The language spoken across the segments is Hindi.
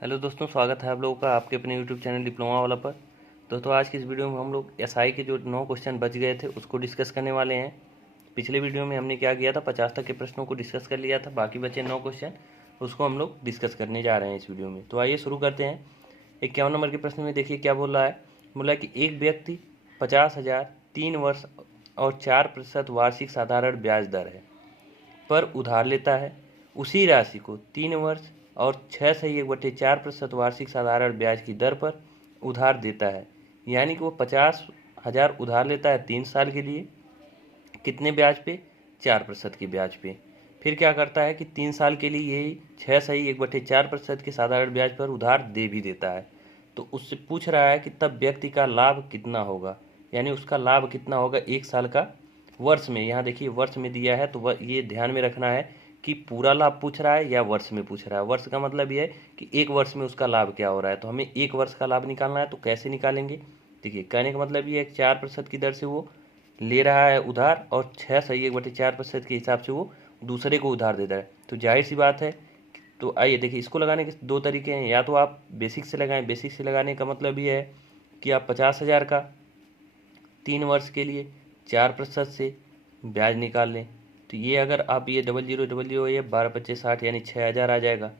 हेलो दोस्तों, स्वागत है आप लोगों का आपके अपने यूट्यूब चैनल डिप्लोमा वाला पर। दोस्तों, आज की इस वीडियो में हम लोग एसआई के जो 9 क्वेश्चन बच गए थे उसको डिस्कस करने वाले हैं। पिछले वीडियो में हमने क्या किया था, 50 तक के प्रश्नों को डिस्कस कर लिया था, बाकी बचे 9 क्वेश्चन उसको हम लोग डिस्कस करने जा रहे हैं इस वीडियो में। तो आइए शुरू करते हैं। 51 नंबर के प्रश्न में देखिए क्या बोल रहा है। बोला कि एक व्यक्ति 50,000 3 वर्ष और 4% वार्षिक साधारण ब्याज दर है पर उधार लेता है। उसी राशि को 3 वर्ष और 6/4% वार्षिक साधारण ब्याज की दर पर उधार देता है। यानी कि वो 50,000 उधार लेता है 3 साल के लिए। कितने ब्याज पे? 4% की ब्याज पे। फिर क्या करता है कि 3 साल के लिए यही 6/4% के साधारण ब्याज पर उधार दे भी देता है। तो उससे पूछ रहा है कि तब व्यक्ति का लाभ कितना होगा, यानी उसका लाभ कितना होगा 1 साल का वर्ष में। यहाँ देखिए वर्ष में दिया है तो ये ध्यान में रखना है कि पूरा लाभ पूछ रहा है या वर्ष में पूछ रहा है। वर्ष का मतलब ये है कि 1 वर्ष में उसका लाभ क्या हो रहा है। तो हमें 1 वर्ष का लाभ निकालना है, तो कैसे निकालेंगे? देखिए कहने का मतलब ये है 4% की दर से वो ले रहा है उधार और 6/4% के हिसाब से वो दूसरे को उधार देता है। तो जाहिर सी बात है। तो आइए देखिए, इसको लगाने के 2 तरीके हैं। या तो आप बेसिक से लगाएं। बेसिक से लगाने का मतलब ये है कि आप 50,000 का 3 वर्ष के लिए 4% से ब्याज निकाल लें। तो ये अगर आप ये 0000 ये 12×25 60 यानी 6,000 आ जाएगा।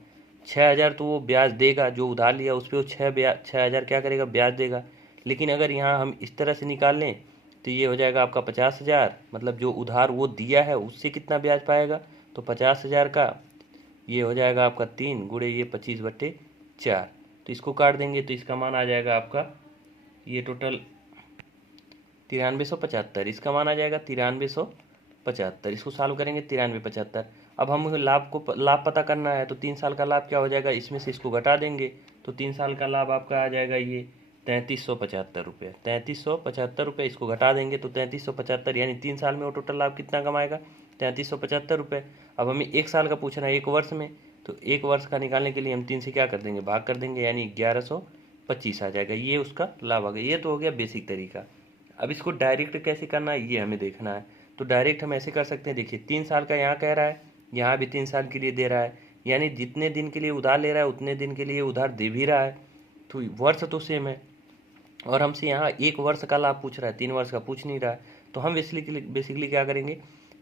6,000 तो वो ब्याज देगा, जो उधार लिया उस पर वो 6,000 क्या करेगा, ब्याज देगा। लेकिन अगर यहाँ हम इस तरह से निकाल लें तो ये हो जाएगा आपका 50,000, मतलब जो उधार वो दिया है उससे कितना ब्याज पाएगा। तो 50,000 का ये हो जाएगा आपका 3 गुणे ये 25/4। तो इसको काट देंगे तो इसका मान आ जाएगा आपका ये टोटल 9375। इसका मान आ जाएगा 9375। इसको सॉल्व करेंगे 9375। अब हम लाभ पता करना है। तो 3 साल का लाभ क्या हो जाएगा, इसमें से इसको घटा देंगे। तो 3 साल का लाभ आपका आ जाएगा ये 3375 रुपये। 3375 रुपये इसको घटा देंगे तो 3375, यानी 3 साल में वो टोटल लाभ कितना कमाएगा, 3375 रुपये। अब हमें 1 साल का पूछना है 1 वर्ष में। तो 1 वर्ष का निकालने के लिए हम 3 से क्या कर देंगे, भाग कर देंगे, यानी 1125 आ जाएगा। ये उसका लाभ आ गया। ये तो हो गया बेसिक तरीका। अब इसको डायरेक्ट कैसे करना है ये हमें देखना है। तो डायरेक्ट हम ऐसे कर सकते हैं। देखिए 3 साल का यहाँ कह रहा है, यहाँ भी 3 साल के लिए दे रहा है, यानी जितने दिन के लिए उधार ले रहा है उतने दिन के लिए उधार दे भी रहा है। तो वर्ष तो सेम है और हमसे यहाँ 1 वर्ष का लाभ पूछ रहा है, 3 वर्ष का पूछ नहीं रहा है। तो हम बेसिकली क्या करेंगे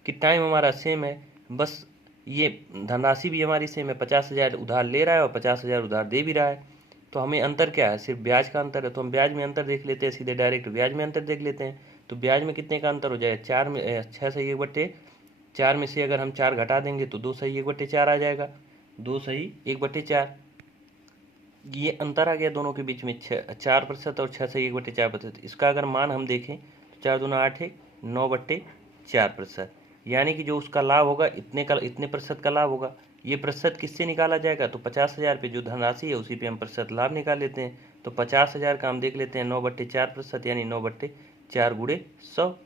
कि टाइम हमारा सेम है, बस ये धनराशि भी हमारी सेम है। 50,000 उधार ले रहा है और 50,000 उधार दे भी रहा है। तो हमें अंतर क्या है, सिर्फ ब्याज का अंतर है। तो हम ब्याज में अंतर देख लेते हैं, सीधे डायरेक्ट ब्याज में अंतर देख लेते हैं। तो ब्याज में कितने का अंतर हो जाएगा, 6/1/4 में से अगर हम 4 घटा देंगे तो 2/1/4 आ जाएगा। 2/1/4 ये अंतर आ गया दोनों के बीच में, 4% और 6/1/4%। इसका अगर मान हम देखें तो 4 दूना 8 है, 9/4%। यानी कि जो उसका लाभ होगा इतने प्रतिशत का लाभ होगा। ये प्रतिशत किससे निकाला जाएगा, तो 50,000 पे जो धनराशि है उसी पे हम प्रतिशत लाभ निकाल लेते हैं। तो 50,000 का हम देख लेते हैं 9/4%, यानी 9/4 गुणे 100।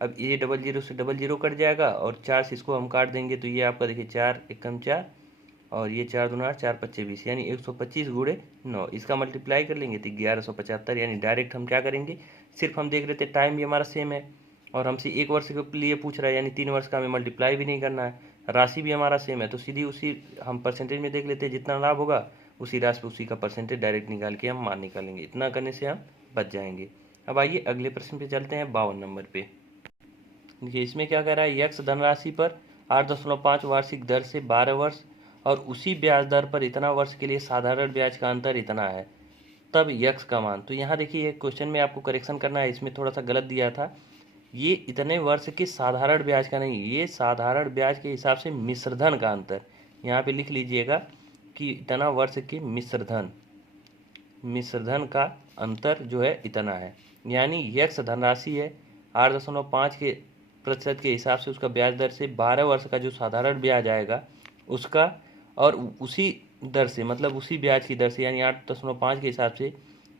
अब ये 00 से 00 कट जाएगा और 4 से इसको हम काट देंगे तो ये आपका देखिए 4 एकम 4 और ये 4 दूना 8, 4 पच्चे 20, यानी 125 गुणे 9। इसका मल्टीप्लाई कर लेंगे तो 1175। यानी डायरेक्ट हम क्या करेंगे, सिर्फ हम देख लेते हैं टाइम भी हमारा सेम है और हमसे 1 वर्ष के लिए पूछ रहा है, यानी 3 वर्ष का हमें मल्टीप्लाई भी नहीं करना है। राशि भी हमारा सेम है तो सीधी उसी हम परसेंटेज में देख लेते हैं, जितना लाभ होगा उसी राशि पे उसी का परसेंटेज डायरेक्ट निकाल के हम मान निकालेंगे। इतना करने से हम बच जाएंगे। अब आइए अगले प्रश्न पे चलते हैं, 52 नंबर पे। देखिए इसमें क्या कह रहा है, यक्स धनराशि पर 8.5 वार्षिक दर से 12 वर्ष और उसी ब्याज दर पर इतना वर्ष के लिए साधारण ब्याज का अंतर इतना है, तब यक्स का मान। तो यहाँ देखिए क्वेश्चन में आपको करेक्शन करना है, इसमें थोड़ा सा गलत दिया था। ये इतने वर्ष के साधारण ब्याज का नहीं, ये साधारण ब्याज के हिसाब से मिश्रधन का अंतर। यहाँ पे लिख लीजिएगा कि इतना वर्ष के मिश्रधन का अंतर जो है इतना है। यानी यक्स धनराशि है 8.5 के प्रतिशत के हिसाब से उसका ब्याज दर से 12 वर्ष का जो साधारण ब्याज आएगा उसका, और उसी दर से मतलब उसी ब्याज की दर से यानी 8.5 के हिसाब से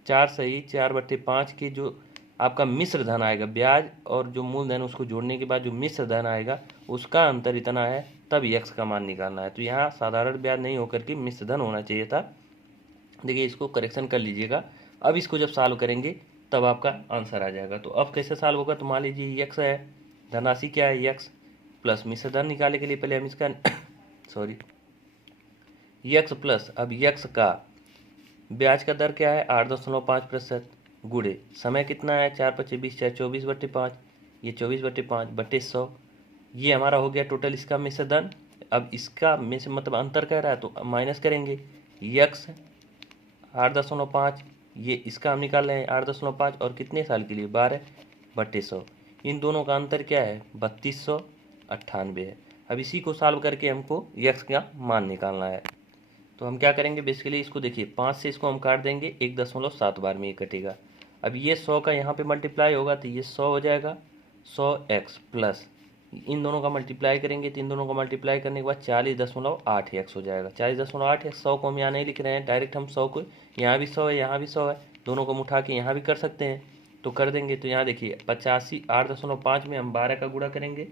4/4 के जो आपका मिश्र धन आएगा, ब्याज और जो मूलधन उसको जोड़ने के बाद जो मिश्र धन आएगा उसका अंतर इतना है, तब यक्स का मान निकालना है। तो यहाँ साधारण ब्याज नहीं होकर के मिश्र धन होना चाहिए था। देखिए इसको करेक्शन कर लीजिएगा। अब इसको जब सॉल्व करेंगे तब आपका आंसर आ जाएगा। तो अब कैसे सॉल्व होगा, तो मान लीजिए यक्स है, धनराशि क्या है यक्स, प्लस मिश्र धन निकालने के लिए पहले हम इसका सॉरी यक्स प्लस अब यक्स का ब्याज का दर क्या है 8.5% गुणे समय कितना है 4×5 = 20, 24/5, ये 24/5 बटे 100। ये हमारा हो गया टोटल इसका में से धन। अब इसका में से मतलब अंतर कह रहा है तो माइनस करेंगे। यक्स 8.5, ये इसका हम निकाल रहे हैं 8.5 और कितने साल के लिए 12/100। इन दोनों का अंतर क्या है 3298 है। अब इसी को सॉल्व करके हमको यक्स का मान निकालना है। तो हम क्या करेंगे बेसिकली इसको देखिए 5 से इसको हम काट देंगे 1.7 बार में ये कटेगा। अब ये 100 का यहाँ पे मल्टीप्लाई होगा तो ये 100 हो जाएगा 100x प्लस इन दोनों का मल्टीप्लाई करेंगे तो इन दोनों का मल्टीप्लाई करने के बाद 40.8x हो जाएगा। 40.8x 100 को हम यहाँ नहीं लिख रहे हैं, डायरेक्ट हम 100 को यहाँ भी 100 है यहाँ भी 100 है, दोनों को हम उठा के यहाँ भी कर सकते हैं तो कर देंगे। तो यहाँ देखिए 85 8.5 में हम 12 का गुणा करेंगे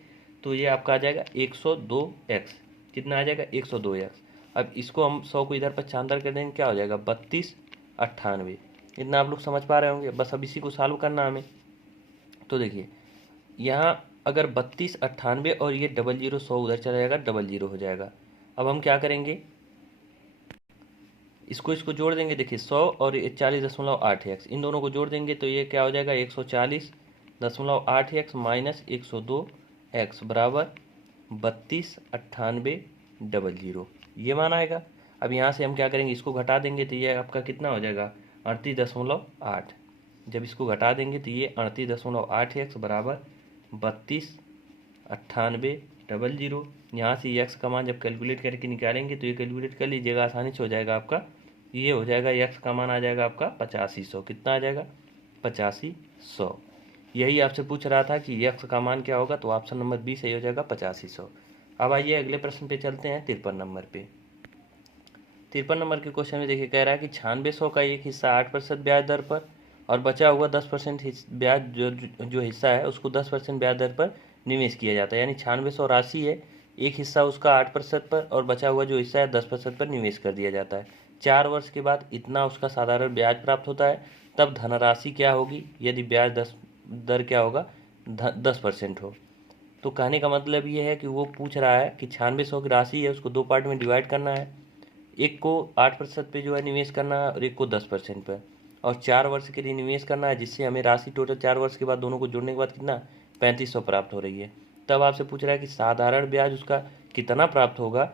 तो ये आपका आ जाएगा 102x। कितना आ जाएगा 102x। अब इसको हम 100 को इधर 75 कर देंगे, क्या हो जाएगा 3298। इतना आप लोग समझ पा रहे होंगे। बस अब इसी को सॉल्व करना हमें। तो देखिए यहाँ अगर 3298 और ये 00 100 उधर चला जाएगा 00 हो जाएगा। अब हम क्या करेंगे इसको जोड़ देंगे। देखिए 100 और 40.8x इन दोनों को जोड़ देंगे तो ये क्या हो जाएगा 140.8x माइनस 102x बराबर 329800 ये मान आएगा। अब यहाँ से हम क्या करेंगे इसको घटा देंगे तो ये आपका कितना हो जाएगा 38.8। जब इसको घटा देंगे तो ये 38.8x बराबर 329800। यहाँ से x का मान जब कैलकुलेट करके निकालेंगे तो ये कैलकुलेट कर लीजिएगा आसानी से हो जाएगा आपका। ये हो जाएगा x का मान आ जाएगा आपका 8500। कितना आ जाएगा 8500। यही आपसे पूछ रहा था कि x का मान क्या होगा, तो ऑप्शन नंबर बी सही हो जाएगा 8500। अब आइए अगले प्रश्न पे चलते हैं 53 नंबर पे। 53 नंबर के क्वेश्चन में देखिए कह रहा है कि 9600 का एक हिस्सा 8% ब्याज दर पर और बचा हुआ 10% ब्याज जो हिस्सा है उसको 10% ब्याज दर पर निवेश किया जाता है। यानी 9600 राशि है, एक हिस्सा उसका 8% पर और बचा हुआ जो हिस्सा है 10% पर निवेश कर दिया जाता है। 4 वर्ष के बाद इतना उसका साधारण ब्याज प्राप्त होता है। तब धनराशि क्या होगी यदि ब्याज दर क्या होगा 10% हो। तो कहने का मतलब ये है कि वो पूछ रहा है कि 9600 की राशि है उसको 2 पार्ट में डिवाइड करना है। एक को 8% पे जो है निवेश करना है और एक को 10% पर, और 4 वर्ष के लिए निवेश करना है, जिससे हमें राशि टोटल 4 वर्ष के बाद दोनों को जोड़ने के बाद कितना 3500 प्राप्त हो रही है। तब आपसे पूछ रहा है कि साधारण ब्याज उसका कितना प्राप्त होगा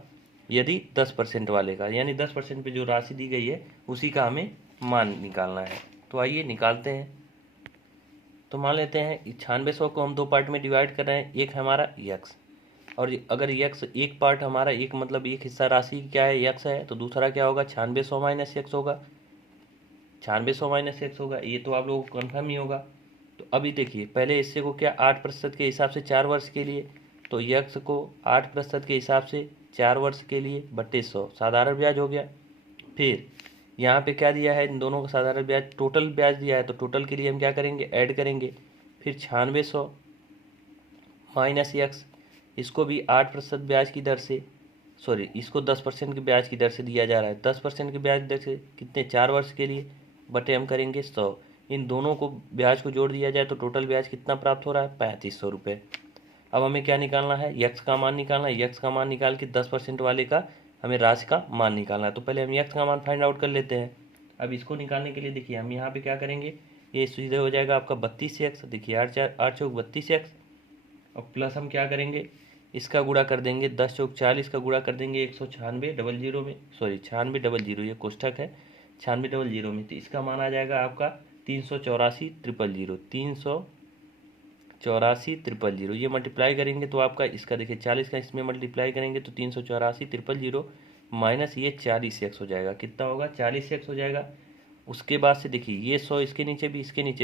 यदि 10% वाले का, यानी 10% पे जो राशि दी गई है उसी का हमें मान निकालना है। तो आइए निकालते हैं। तो मान लेते हैं 9600 को हम 2 पार्ट में डिवाइड कर रहे हैं। एक हमारा यक्स, और अगर यक्स एक पार्ट हमारा एक मतलब एक हिस्सा राशि क्या है यक्स है, तो दूसरा क्या होगा 9600 माइनस यक्स होगा। 9600 माइनस यक्स होगा, ये तो आप लोगों को कन्फर्म ही होगा। तो अभी देखिए पहले इससे को क्या 8% के हिसाब से 4 वर्ष के लिए, तो यक्स को 8% के हिसाब से 4 वर्ष के लिए बटे 100 साधारण ब्याज हो गया। फिर यहाँ पे क्या दिया है इन दोनों का साधारण ब्याज टोटल ब्याज दिया है, तो टोटल के लिए हम क्या करेंगे ऐड करेंगे। फिर 9600 माइनस यक्स, इसको भी 8% ब्याज की दर से इसको 10% के ब्याज की दर से दिया जा रहा है। 10% के ब्याज दर से कितने 4 वर्ष के लिए बटे हम करेंगे 100। इन दोनों को ब्याज को जोड़ दिया जाए तो टोटल ब्याज कितना प्राप्त हो रहा है 3500 रुपये। अब हमें क्या निकालना है यक्स का मान निकालना है। यक्स का मान निकाल के 10% वाले का हमें राशि का मान निकालना है। तो पहले हम यक्स का मान फाइंड आउट कर लेते हैं। अब इसको निकालने के लिए देखिए हम यहाँ पे क्या करेंगे, ये सीधे हो जाएगा आपका 32x। देखिए 8 चौक 32x, और प्लस हम क्या करेंगे इसका गुणा कर देंगे 10 चौक 40 का गुणा कर देंगे 196 में 9600 ये कोष्ठक है 9600 में, तो इसका मान आ जाएगा आपका 384,300 ये मल्टीप्लाई करेंगे तो आपका इसका देखिए 40 का इसमें मल्टीप्लाई करेंगे तो 384,300 माइनस ये 40x हो जाएगा। कितना होगा 40x हो जाएगा। उसके बाद से देखिए ये 100 इसके नीचे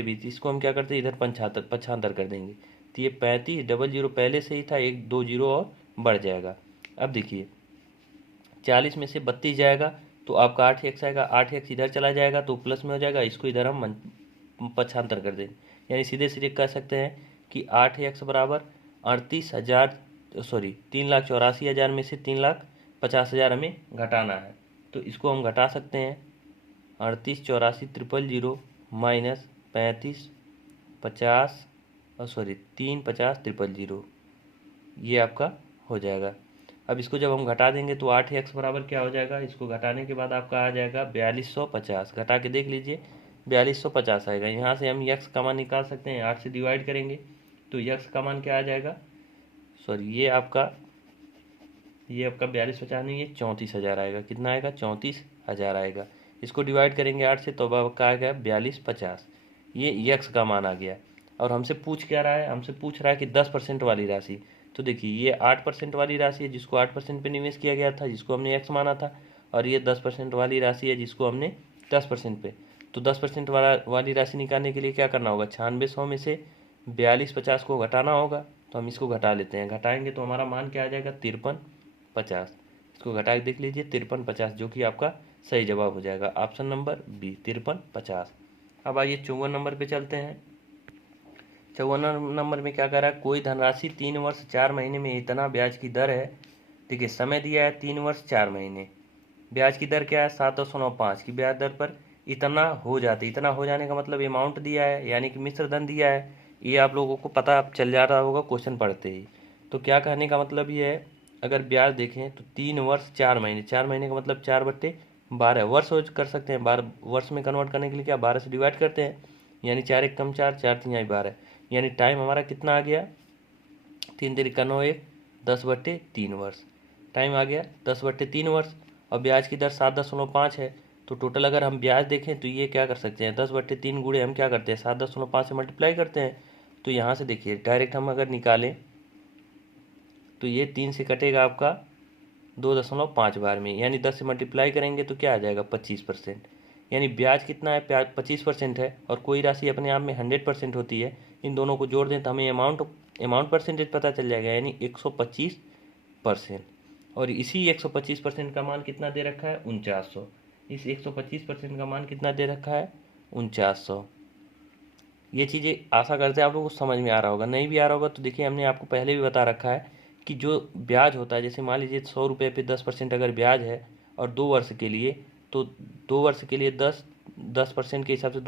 भी इसको हम क्या करते हैं इधर पक्षांतर कर देंगे, तो ये 3500 पहले से ही था, 1 2 जीरो और बढ़ जाएगा। अब देखिए 40 में से 32 जाएगा तो आपका 8x आएगा, 8x इधर चला जाएगा तो प्लस में हो जाएगा, इसको इधर हम पक्षांतर कर दें। यानी सीधे सीधे कह सकते हैं कि 8x बराबर 3,84,000 में से 3,50,000 हमें घटाना है। तो इसको हम घटा सकते हैं 38,84,000 माइनस 3,50,000 ये आपका हो जाएगा। अब इसको जब हम घटा देंगे तो 8x बराबर क्या हो जाएगा, इसको घटाने के बाद आपका आ जाएगा 4250। घटा के देख लीजिए 4250 आएगा। यहाँ से हम x का मान निकाल सकते हैं, 8 से डिवाइड करेंगे तो x का मान क्या आ जाएगा, सॉरी ये आपका 4250 नहीं है, 34,000 आएगा। कितना आएगा, 34,000 आएगा। इसको डिवाइड करेंगे 8 से तो अब आपका आ गया 4250। ये यक्स का मान आ गया। और हमसे पूछ क्या रहा है, हमसे पूछ रहा है कि 10% वाली राशि। तो देखिए ये 8% वाली राशि है जिसको 8% पे निवेश किया गया था, जिसको हमने एक्स माना था, और ये 10% वाली राशि है जिसको हमने 10% पे। तो 10% वाली राशि निकालने के लिए क्या करना होगा, 9600 में से 4250 को घटाना होगा। तो हम इसको घटा लेते हैं, घटाएंगे तो हमारा मान क्या आ जाएगा, 5350। इसको घटा के देख लीजिए 5350, जो कि आपका सही जवाब हो जाएगा, ऑप्शन नंबर बी 5350। अब आइए 54 नंबर पे चलते हैं। 54 नंबर में क्या कह रहा है, कोई धनराशि 3 वर्ष 4 महीने में इतना ब्याज की दर है। देखिए समय दिया है 3 वर्ष 4 महीने, ब्याज की दर क्या है 7.95 की ब्याज दर पर इतना हो जाती। इतना हो जाने का मतलब अमाउंट दिया है, यानी कि मिश्र धन दिया है। ये आप लोगों को पता चल जा रहा होगा क्वेश्चन पढ़ते ही। तो क्या कहने का मतलब ये है, अगर ब्याज देखें तो 3 वर्ष 4 महीने, 4 महीने का मतलब 4/12 वर्ष कर सकते हैं। 12 वर्ष में कन्वर्ट करने के लिए क्या 12 से डिवाइड करते हैं, यानी 4 एक कम 4, 4 3 12, यानी टाइम हमारा कितना आ गया, 3 तिरिका 9 1, 10/3 वर्ष। टाइम आ गया 10/3 वर्ष। और ब्याज की दर 7.5 है। तो टोटल अगर हम ब्याज देखें तो ये क्या कर सकते हैं, 10/3 गुणे हम क्या करते हैं 7.5 से मल्टीप्लाई करते हैं। तो यहाँ से देखिए डायरेक्ट हम अगर निकालें तो ये 3 से कटेगा आपका 2.5 बार में, यानी 10 से मल्टीप्लाई करेंगे तो क्या आ जाएगा 25%। यानी ब्याज कितना है, 25% है। और कोई राशि अपने आप में 100% होती है, इन दोनों को जोड़ दें तो हमें अमाउंट परसेंटेज पता चल जाएगा, यानी 125%। और इसी 125% का मान कितना दे रखा है, 4900। इस 125% का मान कितना दे रखा है, 4900। ये चीज़ें आशा करते हैं आप लोगों को समझ में आ रहा होगा। नहीं भी आ रहा होगा तो देखिए हमने आपको पहले भी बता रखा है कि जो ब्याज होता है, जैसे मान लीजिए 100 रुपये पे 10% अगर ब्याज है और 2 वर्ष के लिए, तो 2 वर्ष के लिए 10% के हिसाब से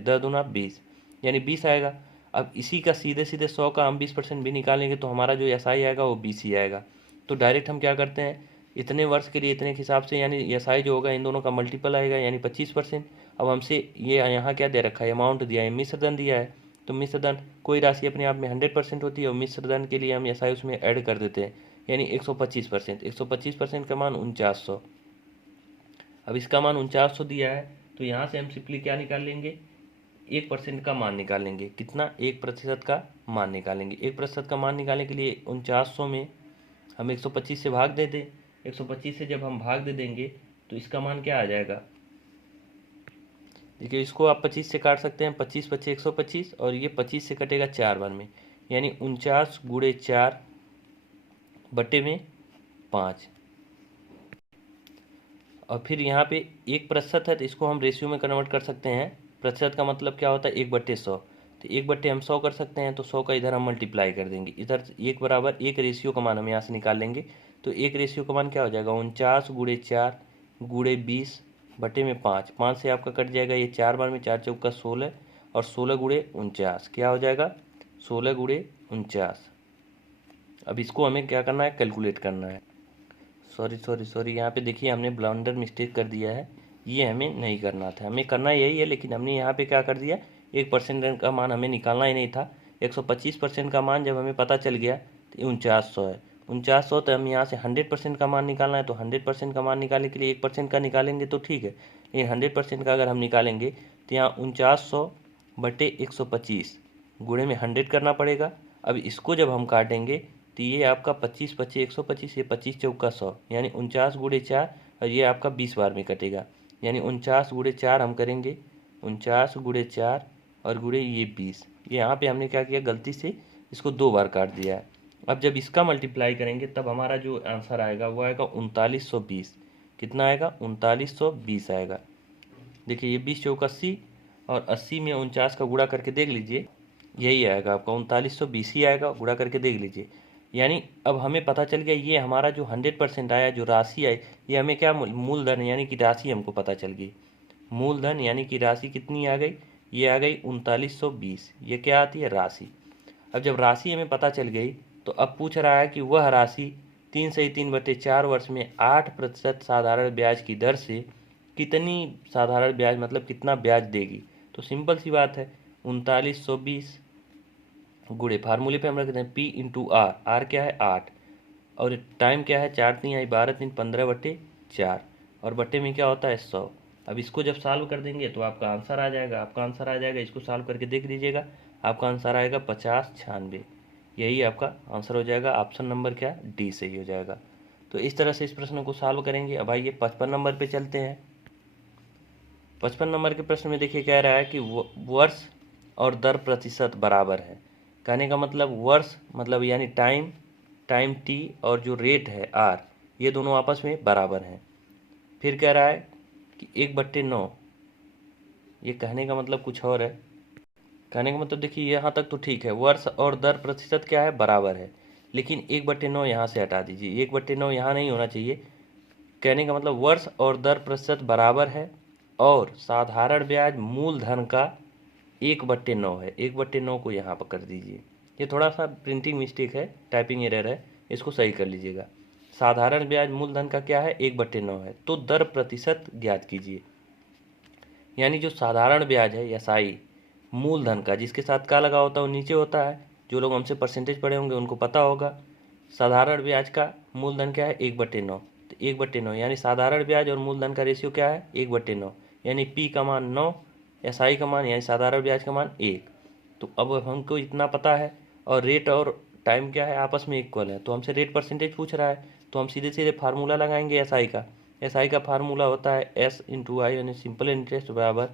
10 दूना 20, यानी 20 आएगा। अब इसी का सीधे सीधे 100 का हम 20% भी निकालेंगे तो हमारा जो एसआई आएगा वो 20 ही आएगा। तो डायरेक्ट हम क्या करते हैं, इतने वर्ष के लिए इतने के हिसाब से, यानी एसआई जो होगा इन दोनों का मल्टीपल आएगा, यानी 25%। अब हमसे ये यहाँ क्या दे रखा है, अमाउंट दिया है, मिश्र धन दिया है। तो मिश्र धन, कोई राशि अपने आप में 100% होती है और मिश्र धन के लिए हम एसआई उसमें ऐड कर देते हैं, यानी 125%। 125% का मान 4900। अब इसका मान 4900 दिया है तो यहाँ से हम सिंपली क्या निकाल लेंगे, 1% का मान निकालेंगे। कितना, 1% का मान निकालेंगे। 1% का मान निकालने के लिए 4900 में हम 125 से भाग दे दें। 125 से जब हम भाग दे देंगे तो इसका मान क्या आ जाएगा, देखिए इसको आप 25 से काट सकते हैं, 25 25 125, और ये 25 से कटेगा 4 बार में, यानी 49 गुणे 4 बटे में 5। और फिर यहाँ पे 1% है तो इसको हम रेशियो में कन्वर्ट कर सकते हैं। प्रतिशत का मतलब क्या होता है, 1/100। तो 1/100 हम 100 कर सकते हैं, तो 100 का इधर हम मल्टीप्लाई कर देंगे, इधर 1 बराबर 1 रेशियो का मान हम यहाँ से निकाल लेंगे। तो 1 रेशियो का मान क्या हो जाएगा, 49 गुणे 4 गुणे 20 बटे में 5। 5 से आपका कट जाएगा ये 4 बार में, 4 चौका 16, और 16 गुणे 49 क्या हो जाएगा, 16 गुणे 49। अब इसको हमें क्या करना है, कैलकुलेट करना है। सॉरी यहाँ पे देखिए हमने ब्लंडर मिस्टेक कर दिया है, ये हमें नहीं करना था, हमें करना यही है, लेकिन हमने यहाँ पे क्या कर दिया, 1% का मान हमें निकालना ही नहीं था। 125% का मान जब हमें पता चल गया तो 4900 है। 4900 तो हम यहाँ से 100% का मान निकालना है, तो 100% का मान निकालने के लिए 1% का निकालेंगे तो ठीक है, लेकिन 100% का अगर हम निकालेंगे तो यहाँ 4900 बटे 125 गुणे में 100 करना पड़ेगा। अब इसको जब हम काटेंगे तो ये आपका 25 25 125, ये 25 चौका 100, यानी 49 गुणे 4, और ये आपका 20 बार में कटेगा, यानी 49 गुणे 4 हम करेंगे, 49 गुणे 4 और गुणे ये 20। ये यहाँ पे हमने क्या किया, गलती से इसको 2 बार काट दिया है। अब जब इसका मल्टीप्लाई करेंगे तब हमारा जो आंसर आएगा वो आएगा 3920। कितना आएगा, 3920 आएगा। देखिए ये 20 चौका 80, और 80 में 49 का गुणा करके देख लीजिए, यही आएगा आपका 3920 ही आएगा, गुणा करके देख लीजिए। यानी अब हमें पता चल गया ये हमारा जो 100% आया, जो राशि आई, ये हमें क्या मूलधन यानी कि राशि हमको पता चल गई। मूलधन यानी कि राशि कितनी आ गई, ये आ गई 3920। ये क्या आती है, राशि। अब जब राशि हमें पता चल गई तो अब पूछ रहा है कि वह राशि 3/3/4 वर्ष में 8% साधारण ब्याज की दर से कितनी साधारण ब्याज मतलब कितना ब्याज देगी। तो सिंपल सी बात है, 3920 गुणे फार्मूले पे हम रखते हैं P इंटू आर। आर क्या है 8 और टाइम क्या है 4×3=12 15/4 और बट्टे में क्या होता है 100। अब इसको जब सॉल्व कर देंगे तो आपका आंसर आ जाएगा। आपका आंसर आ जाएगा, इसको सॉल्व करके देख लीजिएगा, आपका आंसर आएगा 50/96। यही आपका आंसर हो जाएगा। ऑप्शन नंबर क्या डी सही हो जाएगा। तो इस तरह से इस प्रश्न को सॉल्व करेंगे। अब आइए 55 नंबर पे चलते हैं। 55 नंबर के प्रश्न में देखिए कह रहा है कि वर्ष और दर प्रतिशत बराबर है। कहने का मतलब वर्ष मतलब यानी टाइम टी और जो रेट है आर, ये दोनों आपस में बराबर हैं। फिर कह रहा है कि 1/9, ये कहने का मतलब कुछ और है। कहने का मतलब देखिए यहाँ तक तो ठीक है, वर्ष और दर प्रतिशत क्या है बराबर है, लेकिन 1/9 यहाँ से हटा दीजिए। 1/9 यहाँ नहीं होना चाहिए। कहने का मतलब वर्ष और दर प्रतिशत बराबर है और साधारण ब्याज मूलधन का 1/9 है। 1/9 को यहाँ पर कर दीजिए। ये थोड़ा सा प्रिंटिंग मिस्टेक है, टाइपिंग एरर है, इसको सही कर लीजिएगा। साधारण ब्याज मूलधन का क्या है 1/9 है, तो दर प्रतिशत ज्ञात कीजिए। यानी जो साधारण ब्याज है एसआई मूलधन का, जिसके साथ क्या लगा होता है वो नीचे होता है। जो लोग हमसे परसेंटेज पढ़े होंगे उनको पता होगा। साधारण ब्याज का मूलधन क्या है 1/9, तो 1/9 यानी साधारण ब्याज और मूलधन का रेशियो क्या है 1/9, यानी पी का मान 9, एसआई का मान यानी साधारण ब्याज का मान 1। तो अब हमको इतना पता है और रेट और टाइम क्या है आपस में इक्वल है, तो हमसे रेट परसेंटेज पूछ रहा है, तो हम सीधे सीधे फार्मूला लगाएंगे एसआई का। एसआई का फार्मूला होता है एस इंटू आई यानी सिंपल इंटरेस्ट बराबर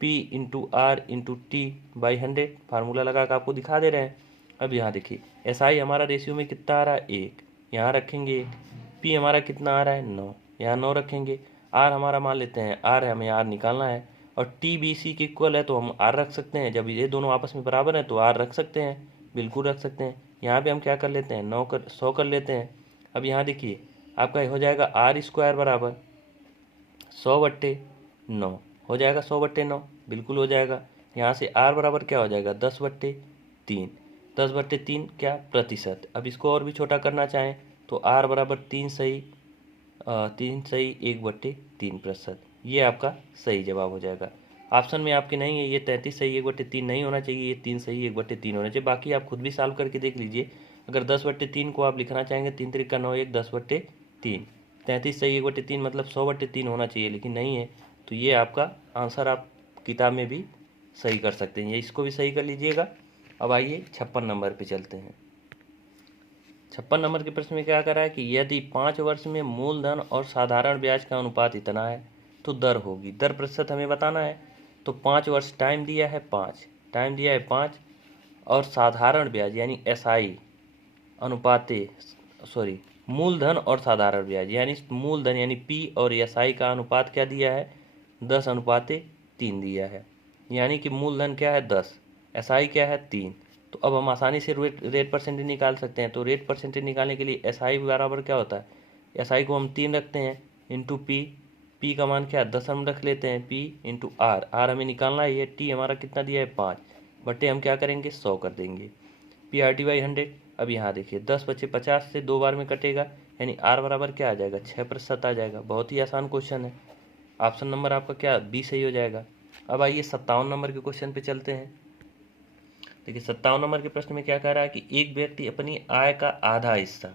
P into R into T by 100। Formula लगा कर आपको दिखा दे रहे हैं। अब यहाँ देखिए एसआई हमारा रेशियो में कितना आ रहा है 1, यहाँ रखेंगे। पी हमारा कितना आ रहा है 9, यहाँ 9 रखेंगे। आर हमारा मान लेते हैं आर है, हमें आर निकालना है और टी बी सी के इक्वल है तो हम आर रख सकते हैं। जब ये दोनों आपस में बराबर हैं तो आर रख सकते हैं, बिल्कुल रख सकते हैं। यहाँ पे हम क्या कर लेते हैं 100 कर लेते हैं। अब यहाँ देखिए आपका हो जाएगा R² बराबर 100/9 हो जाएगा। 100/9 बिल्कुल हो जाएगा। यहाँ से R बराबर क्या हो जाएगा 10/3। 10/3 क्या प्रतिशत। अब इसको और भी छोटा करना चाहें तो R बराबर 3 सही 1/3%। ये आपका सही जवाब हो जाएगा। ऑप्शन में आपके नहीं है, ये 33 सही 1/3 नहीं होना चाहिए, ये 3 सही 1/3 होना चाहिए। बाकी आप खुद भी सॉल्व करके देख लीजिए। अगर 10/3 को आप लिखना चाहेंगे 3 3 का 9 1 10/3, 33 सही 1/3 मतलब 100/3 होना चाहिए, लेकिन नहीं है। तो ये आपका आंसर आप किताब में भी सही कर सकते हैं, ये इसको भी सही कर लीजिएगा। अब आइए 56 नंबर पे चलते हैं। 56 नंबर के प्रश्न में क्या करा है कि यदि 5 वर्ष में मूलधन और साधारण ब्याज का अनुपात इतना है तो दर होगी। दर प्रतिशत हमें बताना है, तो 5 वर्ष टाइम दिया है 5 और साधारण ब्याज यानी एसआई अनुपाते मूलधन और साधारण ब्याज यानी मूलधन यानी पी और एसआई का अनुपात क्या दिया है 10/3 दिया है। यानी कि मूलधन क्या है 10, एसआई क्या है 3। तो अब हम आसानी से रेट परसेंटेज निकाल सकते हैं। तो रेट परसेंटेज निकालने के लिए एसआई बराबर क्या होता है, एसआई को हम 3 रखते हैं इंटू पी का मान क्या 10 हम रख लेते हैं, पी इंटू आर हमें निकालना है, ये टी हमारा कितना दिया है 5 बटे हम क्या करेंगे 100 कर देंगे PRT/100। अब यहाँ देखिए 10 बचे 50 से 2 बार में कटेगा, यानी आर बराबर क्या आ जाएगा 6% आ जाएगा। बहुत ही आसान क्वेश्चन है। ऑप्शन नंबर आपका क्या बी सही हो जाएगा। अब आइए 57 नंबर के क्वेश्चन पे चलते हैं। देखिए 57 नंबर के प्रश्न में क्या कह रहा है कि एक व्यक्ति अपनी आय का आधा हिस्सा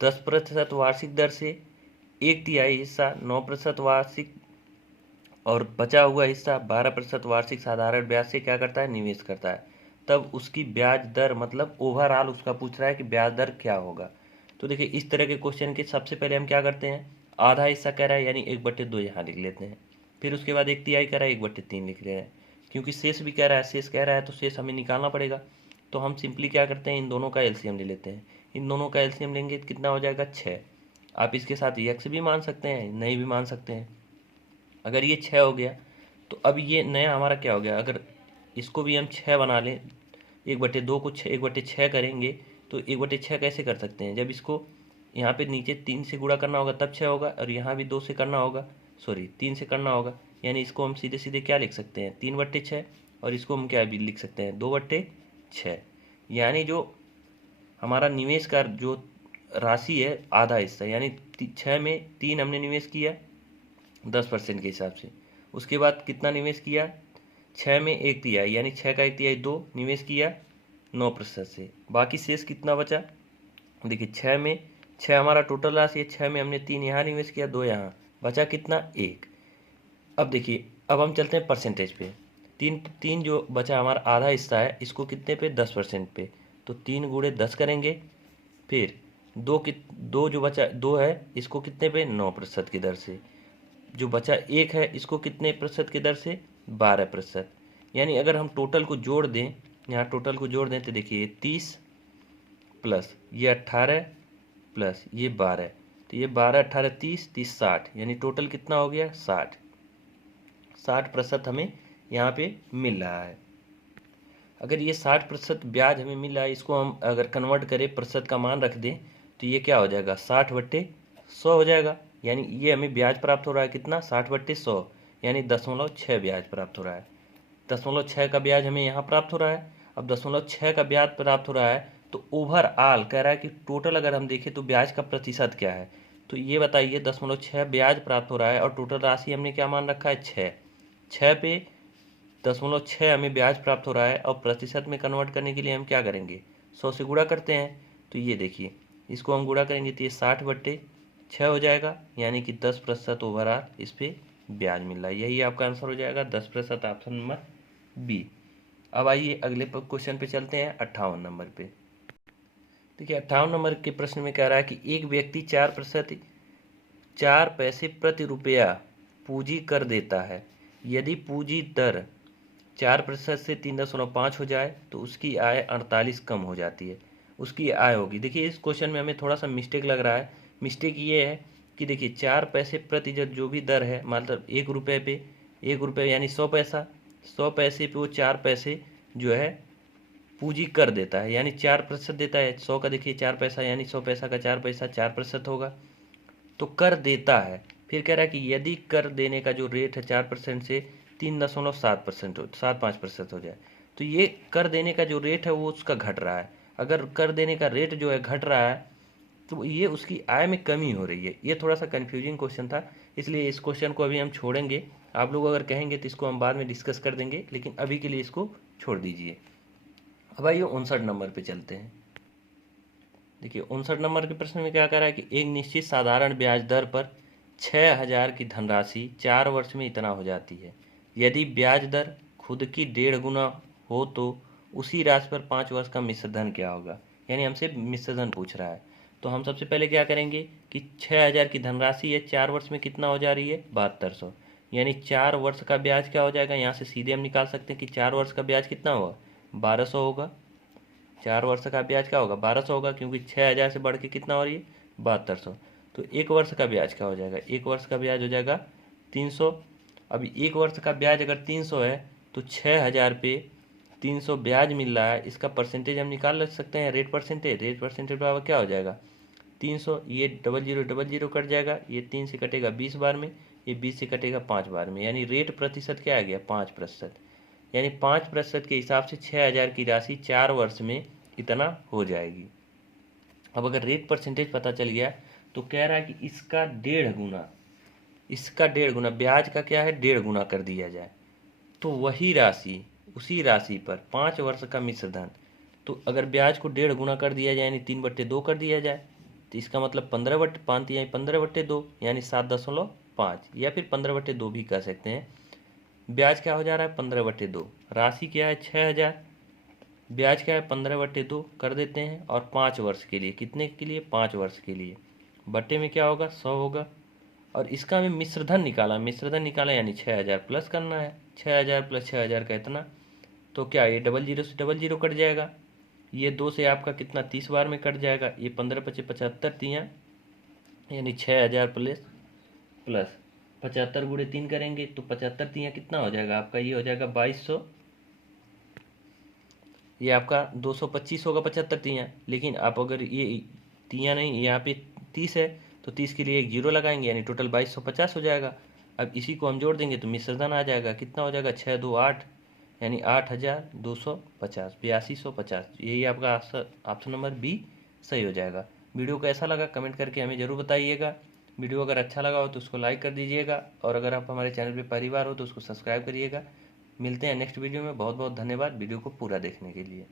10% वार्षिक दर से 1/3 हिस्सा 9% वार्षिक और बचा हुआ हिस्सा 12% वार्षिक साधारण ब्याज से क्या करता है निवेश करता है। तब उसकी ब्याज दर मतलब ओवरऑल उसका पूछ रहा है कि ब्याज दर क्या होगा। तो देखिए इस तरह के क्वेश्चन के सबसे पहले हम क्या करते हैं, आधा हिस्सा कह रहा है यानी 1/2 यहाँ लिख लेते हैं। फिर उसके बाद 1/3 कह रहा है 1/3 लिख रहे हैं, क्योंकि शेष भी कह रहा है, शेष कह रहा है तो शेष हमें निकालना पड़ेगा। तो हम सिंपली क्या करते हैं इन दोनों का एलसीएम ले लेते हैं। इन दोनों का एलसीएम लेंगे तो कितना हो जाएगा 6। आप इसके साथ x भी मान सकते हैं, नहीं भी मान सकते हैं। अगर ये 6 हो गया तो अब ये नया हमारा क्या हो गया, अगर इसको भी हम 6 बना लें 1/2 को 1/6 करेंगे तो 1/6 कैसे कर सकते हैं, जब इसको यहाँ पे नीचे 3 से गुणा करना होगा तब 6 होगा और यहाँ भी 2 से करना होगा 3 से करना होगा। यानी इसको हम सीधे सीधे क्या लिख सकते हैं 3/6 और इसको हम क्या भी लिख सकते हैं 2/6। यानी जो हमारा निवेश का जो राशि है आधा हिस्सा, यानी 6 में 3 हमने निवेश किया 10% के हिसाब से। उसके बाद कितना निवेश किया, 6 में 1/3, यानी 6 का 1/3 2 निवेश किया 9% से। बाकी शेष कितना बचा, देखिए 6 हमारा टोटल राशि है, 6 में हमने 3 यहाँ निवेश किया, 2 यहाँ, बचा कितना 1। अब देखिए, अब हम चलते हैं परसेंटेज पे। तीन जो बचा हमारा आधा हिस्सा है, इसको कितने पे, 10% पे, तो 3 गुणे 10 करेंगे। फिर दो जो बचा 2 है, इसको कितने पे, 9% की दर से। जो बचा 1 है, इसको कितने प्रतिशत की दर से, 12%। यानी अगर हम टोटल को जोड़ दें, यहाँ टोटल को जोड़ दें तो देखिए 30 प्लस ये 18 प्लस ये 12, तो ये 12 18 30 30 60, यानी टोटल कितना हो गया 60% हमें यहाँ पे मिल रहा है। अगर ये 60% ब्याज हमें मिल रहा है, इसको हम अगर कन्वर्ट करें प्रतिशत का मान रख दें तो ये क्या हो जाएगा, 60/100 हो जाएगा। यानी ये हमें ब्याज प्राप्त हो रहा है कितना, 60/100, यानी 0.6 ब्याज प्राप्त हो रहा है। 0.6 का ब्याज हमें यहाँ प्राप्त हो रहा है। अब 0.6 का ब्याज प्राप्त हो रहा है तो ओवरऑल कह रहा है कि टोटल अगर हम देखें तो ब्याज का प्रतिशत क्या है, तो ये बताइए 10.6 ब्याज प्राप्त हो रहा है और टोटल राशि हमने क्या मान रखा है, 6 पे 0.6 हमें ब्याज प्राप्त हो रहा है। और प्रतिशत में कन्वर्ट करने के लिए हम क्या करेंगे, 100 से गुणा करते हैं। तो ये देखिए, इसको हम गुणा करेंगे तो ये 60/6 हो जाएगा, यानी कि 10% ओवरऑल इस पर ब्याज मिल रहा है। यही आपका आंसर हो जाएगा 10%, ऑप्शन नंबर बी। अब आइए अगले क्वेश्चन पे चलते हैं, 58 नंबर पे। देखिए 58 नंबर के प्रश्न में कह रहा है कि एक व्यक्ति 4 पैसे प्रति रुपया पूंजी कर देता है। यदि पूंजी दर 4% से 3.5 हो जाए तो उसकी आय 48 कम हो जाती है। उसकी आय होगी, देखिए इस क्वेश्चन में हमें थोड़ा सा मिस्टेक लग रहा है। मिस्टेक ये है कि देखिए 4 पैसे प्रति जो भी दर है, मतलब 1 रुपये पे 1 रुपये यानी 100 पैसा, 100 पैसे पे वो 4 पैसे जो है पूंजी कर देता है, यानी 4% देता है। 100 का देखिए 4 पैसा, यानी 100 पैसा का 4 पैसा 4% होगा, तो कर देता है। फिर कह रहा है कि यदि कर देने का जो रेट है 4% से 3.75% 7.5% हो जाए, तो ये कर देने का जो रेट है वो उसका घट रहा है। अगर कर देने का रेट जो है घट रहा है तो ये उसकी आय में कमी हो रही है। ये थोड़ा सा कन्फ्यूजिंग क्वेश्चन था, इसलिए इस क्वेश्चन को अभी हम छोड़ेंगे। आप लोग अगर कहेंगे तो इसको हम बाद में डिस्कस कर देंगे, लेकिन अभी के लिए इसको छोड़ दीजिए। अब आइए 59 नंबर पे चलते हैं। देखिए 59 नंबर के प्रश्न में क्या कह रहा है कि एक निश्चित साधारण ब्याज दर पर 6,000 की धनराशि 4 वर्ष में इतना हो जाती है। यदि ब्याज दर खुद की 1.5 गुना हो तो उसी राशि पर 5 वर्ष का मिश्र धन क्या होगा। यानी हमसे मिश्र धन पूछ रहा है। तो हम सबसे पहले क्या करेंगे कि 6,000 की धनराशि है, 4 वर्ष में कितना हो जा रही है, 7200, यानी 4 वर्ष का ब्याज क्या हो जाएगा, यहाँ से सीधे हम निकाल सकते हैं कि 4 वर्ष का ब्याज कितना होगा, 1200 होगा। 4 वर्ष का ब्याज क्या होगा, 1200 होगा, क्योंकि 6,000 से बढ़ के कितना हो रही है, 7200। तो 1 वर्ष का ब्याज क्या हो जाएगा, 1 वर्ष का ब्याज हो जाएगा 300। अभी 1 वर्ष का ब्याज अगर 300 है तो 6,000 पे 300 ब्याज मिल रहा है, इसका परसेंटेज हम निकाल सकते हैं, रेट परसेंटेज बराबर क्या हो जाएगा 300, ये 0000 कट जाएगा, ये 3 से कटेगा 20 बार में, ये 20 से कटेगा 5 बार में, यानी रेट प्रतिशत क्या आ गया 5%। यानी 5% के हिसाब से 6,000 की राशि 4 वर्ष में इतना हो जाएगी। अब अगर रेट परसेंटेज पता चल गया तो कह रहा है कि इसका 1.5 गुना ब्याज का क्या है, 1.5 गुना कर दिया जाए, तो वही राशि उसी राशि पर 5 वर्ष का मिश्र धन। तो अगर ब्याज को 1.5 गुना कर दिया जाए, यानी 3/2 कर दिया जाए, तो इसका मतलब 15/2 यानी 7.5, या फिर 15/2 भी कह सकते हैं। ब्याज क्या हो जा रहा है 15/2, राशि क्या है 6,000, ब्याज क्या है 15/2 कर देते हैं, और 5 वर्ष के लिए, कितने के लिए, 5 वर्ष के लिए, बट्टे में क्या होगा 100 होगा। और इसका हमें मिश्रधन निकाला यानी 6,000 प्लस करना है, 6,000 प्लस 6,000 का इतना, तो क्या ये 00 से 00 कट जाएगा, ये 2 से आपका कितना 30 बार में कट जाएगा, ये 15×5 = 75 यानी 6,000 प्लस 75 गुणे 3 करेंगे तो 75 कितना हो जाएगा आपका, ये हो जाएगा 2200, ये आपका 225 होगा 75 लेकिन आप अगर ये तियाँ नहीं, यहाँ पे 30 है तो 30 के लिए एक जीरो लगाएंगे, यानी टोटल 2250 हो जाएगा। अब इसी को हम जोड़ देंगे तो मिश्रधन आ जाएगा, कितना हो जाएगा 6 2 8, यानी 8,250, 8250। यही आपका ऑप्शन नंबर बी सही हो जाएगा। वीडियो कैसा लगा कमेंट करके हमें ज़रूर बताइएगा। वीडियो अगर अच्छा लगा हो तो उसको लाइक कर दीजिएगा, और अगर आप हमारे चैनल पर पहली बार हो तो उसको सब्सक्राइब करिएगा। मिलते हैं नेक्स्ट वीडियो में। बहुत बहुत धन्यवाद वीडियो को पूरा देखने के लिए।